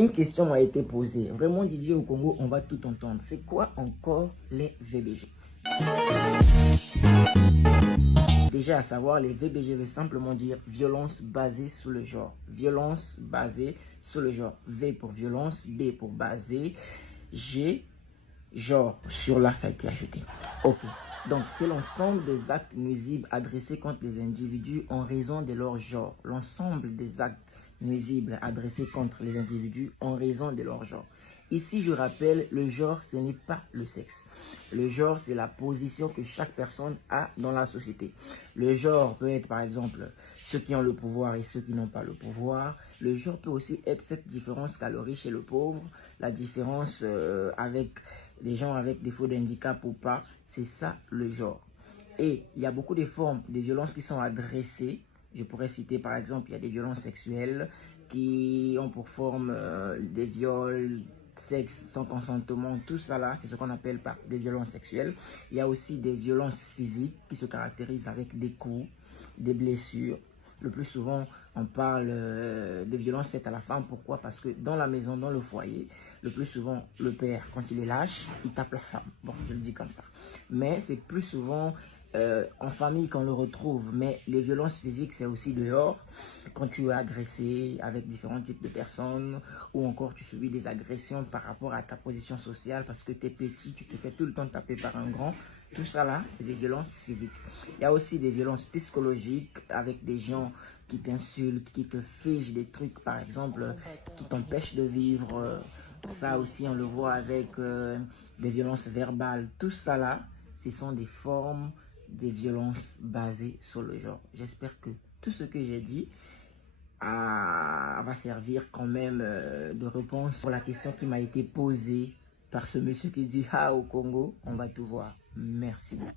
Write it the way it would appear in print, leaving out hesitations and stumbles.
Une question m'a été posée. Vraiment, Didier, au Congo, on va tout entendre. C'est quoi encore les VBG? Déjà, à savoir, les VBG veut simplement dire violence basée sur le genre. Violence basée sur le genre. V pour violence, B pour basé, G, genre. Sur là, ça a été ajouté. Ok. Donc, c'est l'ensemble des actes nuisibles adressés contre les individus en raison de leur genre. L'ensemble des actes nuisibles adressés contre les individus en raison de leur genre. Ici, je rappelle, le genre, ce n'est pas le sexe. Le genre, c'est la position que chaque personne a dans la société. Le genre peut être, par exemple, ceux qui ont le pouvoir et ceux qui n'ont pas le pouvoir. Le genre peut aussi être cette différence qu'a le riche et le pauvre, la différence avec des gens avec défaut d'handicap ou pas. C'est ça, le genre. Et il y a beaucoup de formes de violences qui sont adressées. Je pourrais citer, par exemple, il y a des violences sexuelles qui ont pour forme des viols, sexe sans consentement, tout ça là, c'est ce qu'on appelle par des violences sexuelles. Il y a aussi des violences physiques qui se caractérisent avec des coups, des blessures. Le plus souvent, on parle de violences faites à la femme. Pourquoi? Parce que dans la maison, dans le foyer, le plus souvent, le père, quand il est lâche, il tape la femme. Bon, je le dis comme ça. Mais c'est plus souvent en famille qu'on le retrouve. Mais les violences physiques, c'est aussi dehors. Quand tu es agressé avec différents types de personnes, ou encore tu subis des agressions par rapport à ta position sociale parce que tu es petit, tu te fais tout le temps taper par un grand. Tout ça là, c'est des violences physiques. Il y a aussi des violences psychologiques avec des gens qui t'insultent, qui te figent des trucs, par exemple, qui t'empêchent de vivre. Ça aussi, on le voit avec des violences verbales. Tout ça là, ce sont des formes de violences basées sur le genre. J'espère que tout ce que j'ai dit va servir quand même de réponse pour la question qui m'a été posée par ce monsieur qui dit « Ah, au Congo, on va tout voir ». Merci beaucoup.